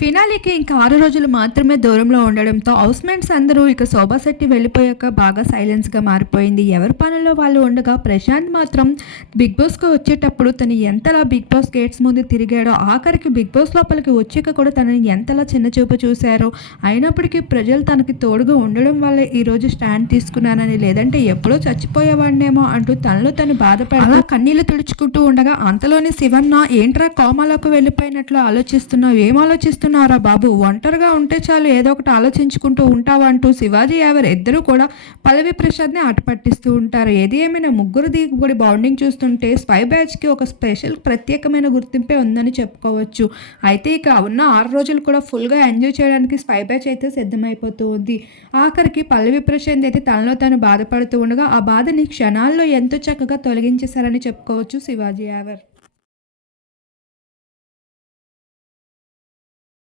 ఫినాలికి ఇంకా ఆరు రోజులు మాత్రమే దూరంలో ఉండడంతో హౌస్మేట్స్ అందరూ ఇక శోభాశెట్టి వెళ్ళిపోయాక బాగా సైలెన్స్గా మారిపోయింది. ఎవరి పనుల్లో వాళ్ళు ఉండగా ప్రశాంత్ మాత్రం బిగ్ బాస్కి వచ్చేటప్పుడు తను ఎంతలా బిగ్ బాస్ గేట్స్ ముందు తిరిగాడో ఆఖరికి బిగ్ బాస్ లోపలికి వచ్చాక కూడా తనని ఎంతలా చిన్న చూపు చూశారో అయినప్పటికీ ప్రజలు తనకి తోడుగా ఉండడం వల్ల ఈరోజు స్టాండ్ తీసుకున్నానని లేదంటే ఎప్పుడో చచ్చిపోయేవాడినేమో అంటూ తనలో తను బాధపడి కన్నీళ్ళు తుడుచుకుంటూ ఉండగా అంతలోని శివన్న ఏంట్రా కోమాలోకి వెళ్ళిపోయినట్లు ఆలోచిస్తున్నావు? ఏం చేస్తున్నారా బాబు? ఒంటరిగా ఉంటే చాలు ఏదో ఒకటి ఆలోచించుకుంటూ ఉంటావా అంటూ శివాజీ యావర్ ఇద్దరు కూడా పల్లవి ప్రసాద్ని ఆటపట్టిస్తూ ఉంటారు. ఏది ఏమైనా ముగ్గురు దిగుబడి బాండింగ్ చూస్తుంటే స్పై బ్యాచ్కి ఒక స్పెషల్ ప్రత్యేకమైన గుర్తింపే ఉందని చెప్పుకోవచ్చు. అయితే ఇక ఉన్న ఆరు రోజులు కూడా ఫుల్గా ఎంజాయ్ చేయడానికి స్పై బ్యాచ్ అయితే సిద్ధమైపోతూ ఉంది ఆఖరికి పల్లవి ప్రశాంత్ అయితే తనలో తను బాధపడుతూ ఉండగా ఆ బాధని క్షణాల్లో ఎంతో చక్కగా తొలగించేశారని చెప్పుకోవచ్చు శివాజీ యావర్.